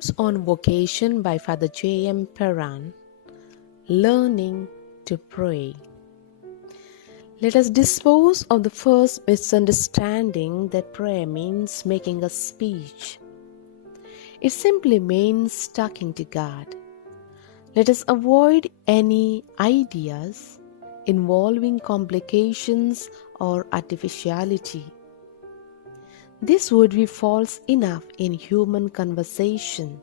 Notes on Vocation by Father J.M. Perran. Learning to pray. Let us dispose of the first misunderstanding that prayer means making a speech. It simply means talking to God. Let us avoid any ideas involving complications or artificiality. This would be false enough in human conversation.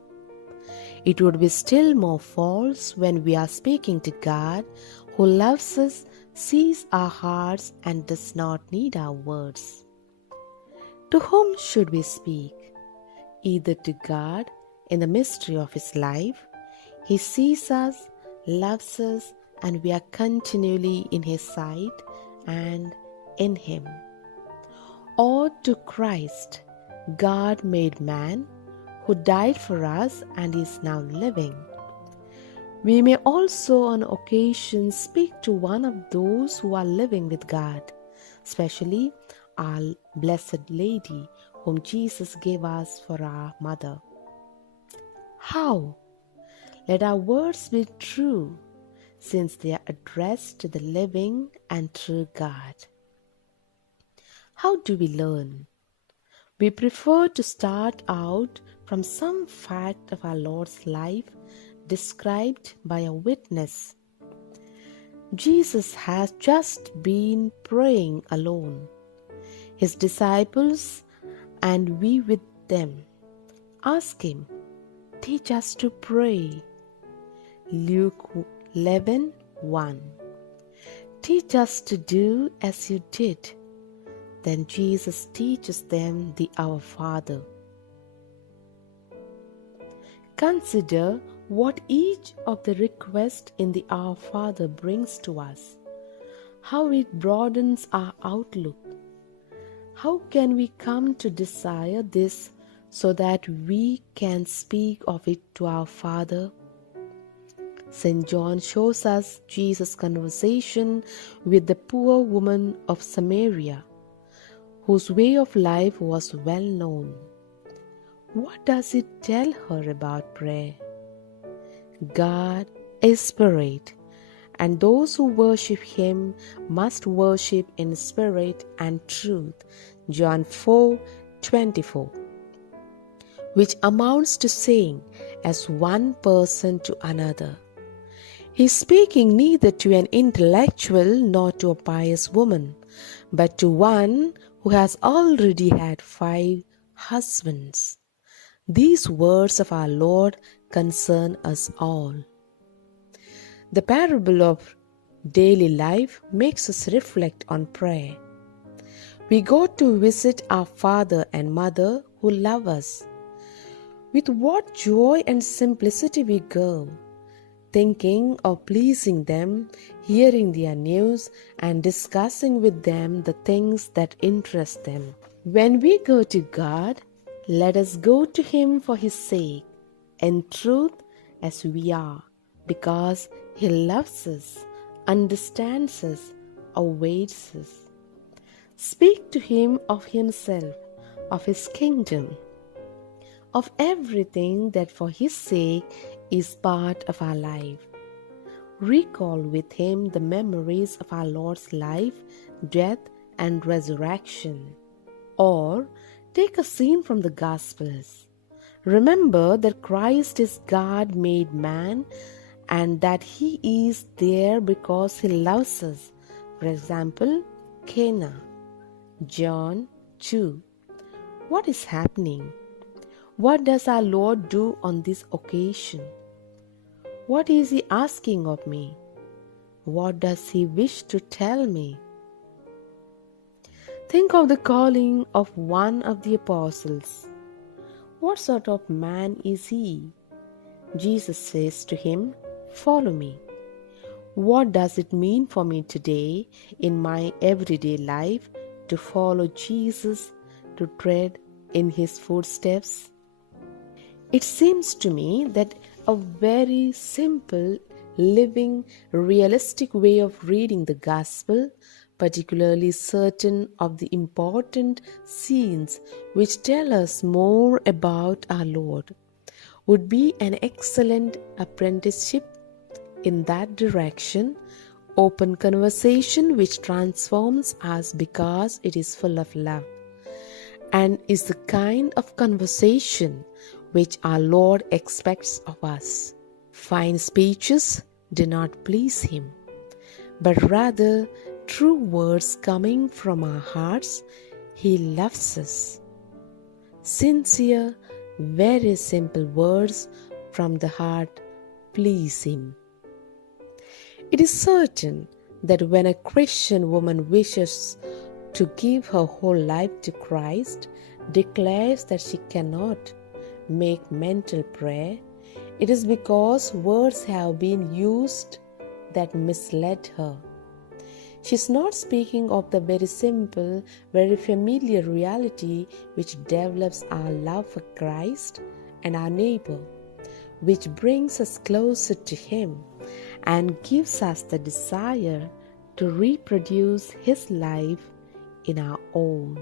It would be still more false when we are speaking to God, who loves us, sees our hearts, and does not need our words. To whom should we speak? Either to God in the mystery of His life. He sees us, loves us, and we are continually in His sight and in Him. Or to Christ, God made man, who died for us and is now living. We may also on occasion speak to one of those who are living with God, especially our Blessed Lady, whom Jesus gave us for our mother. How? Let our words be true, since they are addressed to the living and true God. How do we learn? We prefer to start out from some fact of our Lord's life described by a witness. Jesus has just been praying alone. His disciples and we with them ask Him, teach us to pray. Luke 11:1. Teach us to do as you did. Then Jesus teaches them the Our Father. Consider what each of the requests in the Our Father brings to us, how it broadens our outlook. How can we come to desire this so that we can speak of it to our Father? St. John shows us Jesus' conversation with the poor woman of Samaria, whose way of life was well known. What does it tell her about prayer? God is spirit, and those who worship Him must worship in spirit and truth. John 4:24, which amounts to saying as one person to another. He's speaking neither to an intellectual nor to a pious woman, but to one who has already had 5 husbands. These words of our Lord concern us all. The parable of daily life makes us reflect on prayer. We go to visit our father and mother who love us. With what joy and simplicity we go, thinking of pleasing them, hearing their news, and discussing with them the things that interest them. When we go to God, let us go to Him for His sake, in truth as we are, because He loves us, understands us, awaits us. Speak to Him of Himself, of His kingdom, of everything that for His sake is part of our life. Recall with Him the memories of our Lord's life, death, and resurrection. Or take a scene from the Gospels. Remember that Christ is God made man and that He is there because He loves us. For example, Cana, John 2. What is happening? What does our Lord do on this occasion? What is He asking of me? What does He wish to tell me? Think of the calling of one of the apostles. What sort of man is he? Jesus says to him, "Follow me." What does it mean for me today in my everyday life to follow Jesus, to tread in His footsteps? It seems to me that a very simple, living, realistic way of reading the Gospel, particularly certain of the important scenes which tell us more about our Lord, would be an excellent apprenticeship in that direction. Open conversation which transforms us because it is full of love, and is the kind of conversation which our Lord expects of us. Fine speeches do not please Him, but rather true words coming from our hearts. He loves us. Sincere, very simple words from the heart please Him. It is certain that when a Christian woman wishes to give her whole life to Christ, declares that she cannot make mental prayer, it is because words have been used that misled her. She is not speaking of the very simple, very familiar reality which develops our love for Christ and our neighbor, which brings us closer to Him and gives us the desire to reproduce His life in our own.